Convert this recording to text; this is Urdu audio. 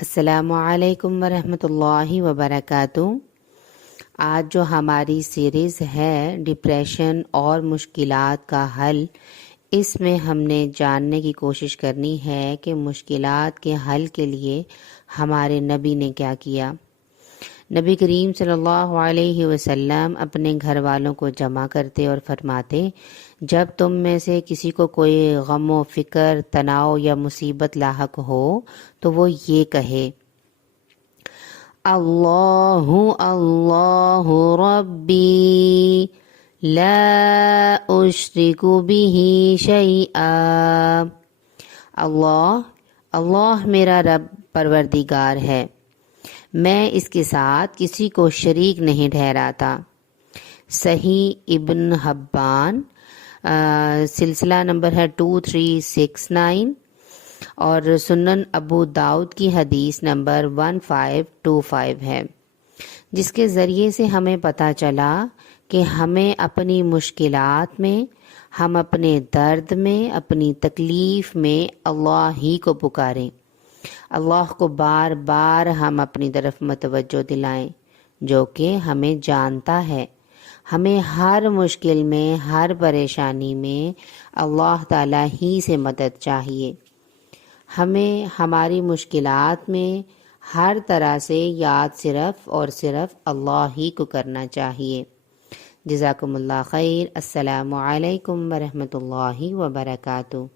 السلام علیکم ورحمۃ اللہ وبرکاتہ۔ آج جو ہماری سیریز ہے ڈپریشن اور مشکلات کا حل، اس میں ہم نے جاننے کی کوشش کرنی ہے کہ مشکلات کے حل کے لیے ہمارے نبی نے کیا کیا۔ نبی کریم صلی اللہ علیہ وسلم اپنے گھر والوں کو جمع کرتے اور فرماتے، جب تم میں سے کسی کو کوئی غم و فکر، تناؤ یا مصیبت لاحق ہو تو وہ یہ کہے، اللہ اللہ ربی لا اشرک بہ شیئا۔ اللہ اللہ میرا رب پروردگار ہے، میں اس کے ساتھ کسی کو شریک نہیں ٹھہراتا۔ صحیح ابن حبان، سلسلہ نمبر ہے 2369، اور سنن ابو داؤد کی حدیث نمبر 1525 ہے، جس کے ذریعے سے ہمیں پتہ چلا کہ ہمیں اپنی مشکلات میں، ہم اپنے درد میں، اپنی تکلیف میں اللہ ہی کو پکاریں، اللہ کو بار بار ہم اپنی طرف متوجہ دلائیں، جو کہ ہمیں جانتا ہے۔ ہمیں ہر مشکل میں، ہر پریشانی میں اللہ تعالیٰ ہی سے مدد چاہیے۔ ہمیں ہماری مشکلات میں ہر طرح سے یاد صرف اور صرف اللہ ہی کو کرنا چاہیے۔ جزاکم اللہ خیر۔ السلام علیکم ورحمۃ اللہ وبرکاتہ۔